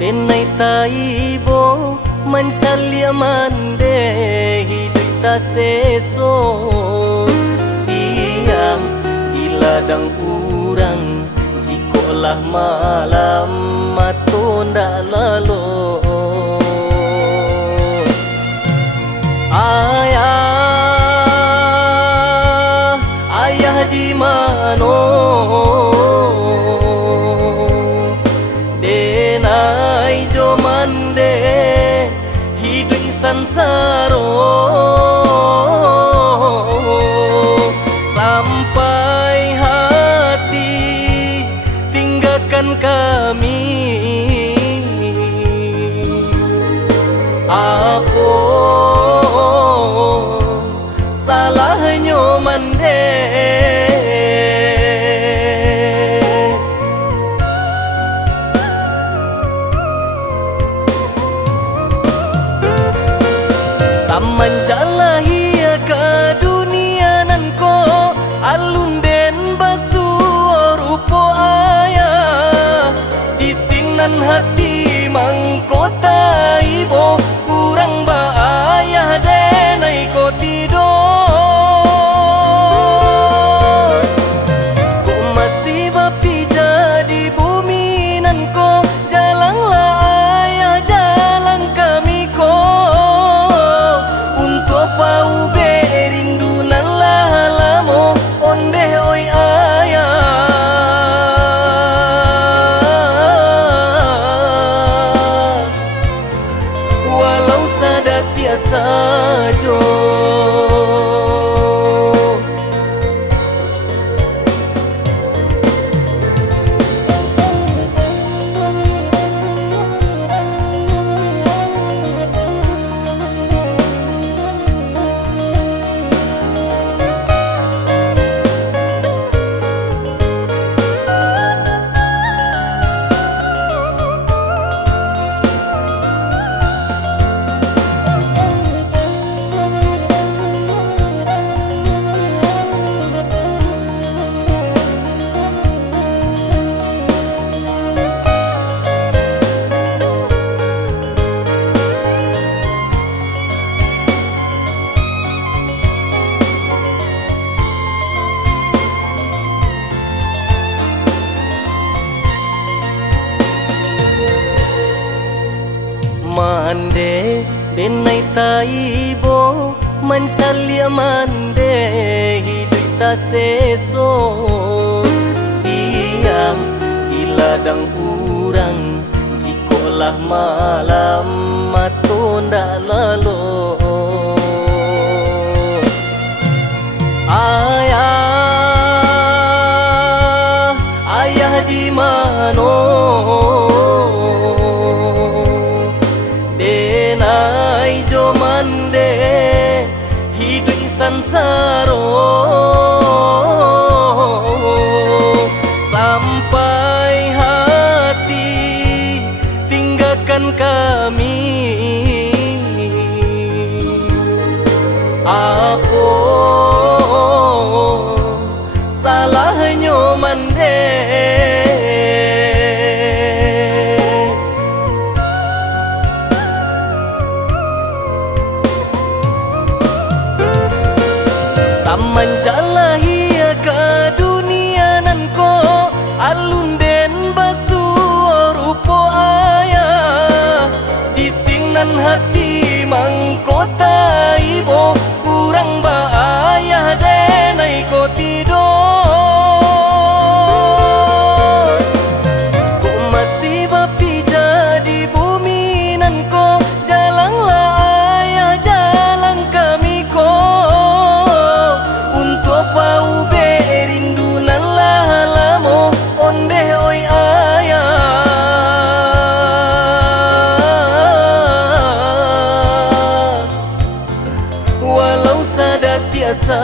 denai taibo mancalia mande hidup ta seso siang di ladang urang jikolah malam matunda lalo ayah di mano denai jo mande hidup sansaro sampai hati tinggalkan kami aku salahnya mande samanjala hiya ke dunia nan ko alun den basu rupo ayah di sinan hati mangkota ibo kurang ba ayah denai ko tidur ko masih bapi jadi bumi nan ko jalanglah ayah jalan kami ko untuk pau berindu nan lamo onde oi ayah walau sadat tiasa jo mande denai taibo mancalia mande hidup ta seso siang di ladang urang jikolah malam matunda lalo ayah di mano denai jo mande hidup sansaro sampai hati tinggalkan kami aku salahnya mande samanjala hiya ke dunia nan ko alun den basu rupo ayah di sinan hati mangkota ibo kurang ba ayah denai ko tidur ko masih bapi jadi bumi nan ko jalanglah ayah jalan kami ko pau berindu nan lamo onde oi ayah walau sadat tiasa